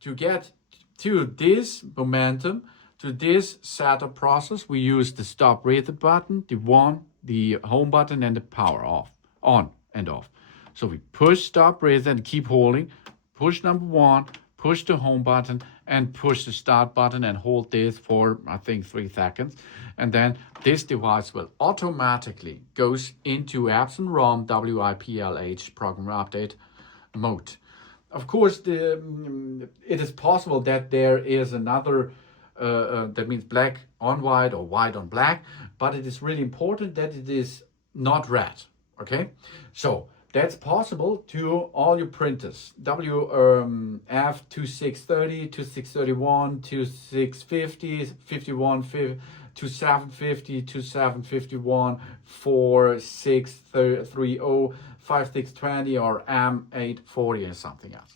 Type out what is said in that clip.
to get to this momentum, to this setup process, we use the stop breather button, the home button, and the power off, on and off. So we push stop breather and keep holding, push number 1, push the home button, and push the start button and hold this for, I think, 3 seconds. And then this device will automatically goes into Epson ROM WIPLH Firmware Update Mode. Of course, it is possible that there is another, that means black on white or white on black, but it is really important that it is not red, okay? So that's possible to all your printers. WF-2630, 2631, 2650, 2750, 2751, 4630, 5620, or M840 and something else.